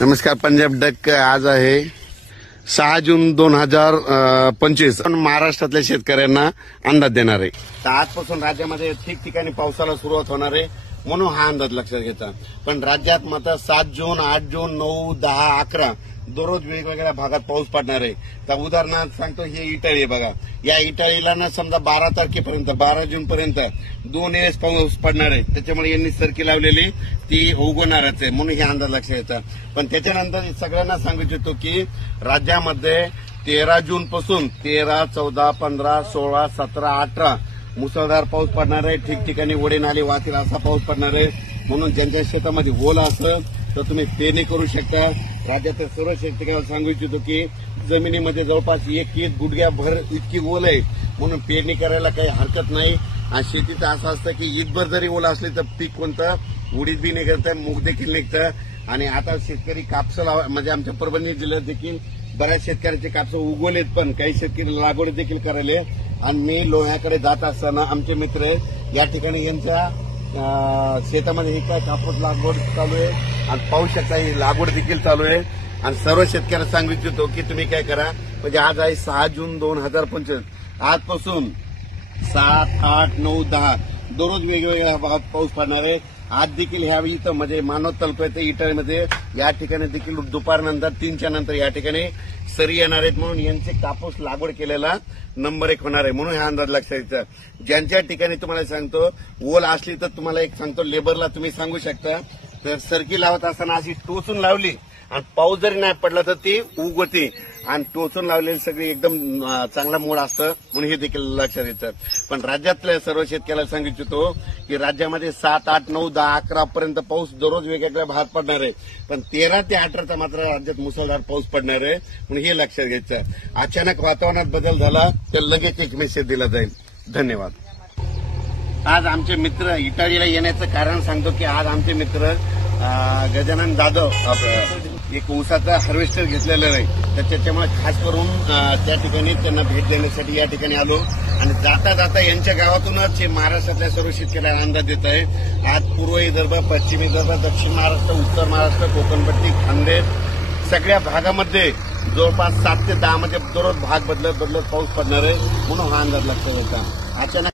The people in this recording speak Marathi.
नमस्कार. पंजाब डक आज आहे 6 जून 2025. महाराष्ट्रातल्या शेतकऱ्यांना अंदाज देणार आहे. तर आजपासून राज्यामध्ये ठिकठिकाणी पावसाला सुरुवात होणार आहे, म्हणून हा अंदाज लक्षात घेता. पण राज्यात मात्र 7 जून, 8 जून, 9, 10, 11 दररोज वेगवेगळ्या भागात पाऊस पडणार आहे. तर उदाहरणार्थ सांगतो, हे इटाळी आहे बघा. या इटाळीला ना समजा 12 तारखेपर्यंत 12 जून पर्यंत 2 वेळेस पाऊस पडणार आहे. त्याच्यामुळे यांनी सरकी लावलेली ती उगवणारच आहे, म्हणून हे अंदाज लक्षात येतात. पण त्याच्यानंतर सगळ्यांना सांगू इच्छितो की राज्यामध्ये 13 जून पासून 13, 14, 15, 16, 17, 18 मुसळधार पाऊस पडणार आहे. ठिकठिकाणी ओढे नाले वाहतील असा पाऊस पडणार आहे. म्हणून ज्यांच्या शेतामध्ये ओल असेल तर तुम्ही पेरणी करू शकता. राज्यातील सर्व शेतकऱ्यांना सांगू इच्छितो की जमिनीमध्ये जवळपास एक गुडघ्याभर इतकी ओल आहे, म्हणून पेरणी करायला काही हरकत नाही. आणि शेतीचं असं असतं की इतभर जरी ओल असली तर पीक कोणतं उडीद बी निघतं, मूग देखील निघतं. आणि आता शेतकरी कापस म्हणजे आमच्या परभणी जिल्ह्यात देखील बऱ्याच शेतकऱ्यांचे कापस उगवलेत, पण काही शेतकरी लागवड देखील करायले. आणि मी लोह्याकडे जात असताना आमचे मित्र या ठिकाणी यांच्या शेतामध्ये हे काय कापूस लागवड चालू आहे आणि पाहू शकता ही लागवड देखील चालू आहे. आणि सर्व शेतकऱ्यांना सांगू इच्छितो की तुम्ही काय करा, म्हणजे आज आहे 6 जून 2025. आजपासून 7, 8, 9, 10 दररोज वेगवेगळ्या भागात पाऊस पडणार आहे. आज देखील ह्या इथं म्हणजे मानव तालुक्यात इटाळीमध्ये या ठिकाणी देखील दुपारनंतर 3च्या नंतर या ठिकाणी सरी येणार आहेत, म्हणून यांचे कापूस लागवड केलेला नंबर 1 होणार आहे. म्हणून हा अंदाज लक्षात घ्यायचा. ज्यांच्या ठिकाणी तुम्हाला सांगतो ओल असली तर तुम्हाला एक सांगतो, लेबरला तुम्ही सांगू शकता तर सरकी लावत असताना अशी टोचून लावली आणि पाऊस जरी नाही पडला तर ती उगवते. आणि टोचून लावलेली सगळी एकदम चांगला मूळ असतं, म्हणून हे देखील लक्षात येतं. पण राज्यातल्या सर्व शेतकऱ्याला सांगू इच्छितो की राज्यामध्ये 7, 8, 9, 10, 11 पर्यंत पाऊस दररोज वेगवेगळ्या भागात पडणार आहे. पण 13 ते 18चा मात्र राज्यात मुसळधार पाऊस पडणार आहे, म्हणून हे लक्षात घ्यायचं. अचानक वातावरणात बदल झाला तर लगेच एक मेसेज दिला जाईल. धन्यवाद. आज आमचे मित्र इटाळीला येण्याचं कारण सांगतो की आज आमचे मित्र गजानन जाधव एक ऊसाचा हार्वेस्टर घेतलेला आहे, तर त्याच्यामुळे खास करून त्या ठिकाणी त्यांना भेट देण्यासाठी या ठिकाणी आलो. आणि जाता जाता यांच्या गावातूनच हे महाराष्ट्रातल्या सर्व शेतकऱ्यांना अंदाज देत आहे. आज पूर्व विदर्भ, पश्चिम विदर्भ, दक्षिण महाराष्ट्र, उत्तर महाराष्ट्र, कोकणपट्टी, खानदेश सगळ्या भागामध्ये जवळपास 7 ते 10 मध्ये दररोज भाग बदलत पाऊस पडणार आहे, म्हणून हा अंदाज लक्षात येतात. अचानक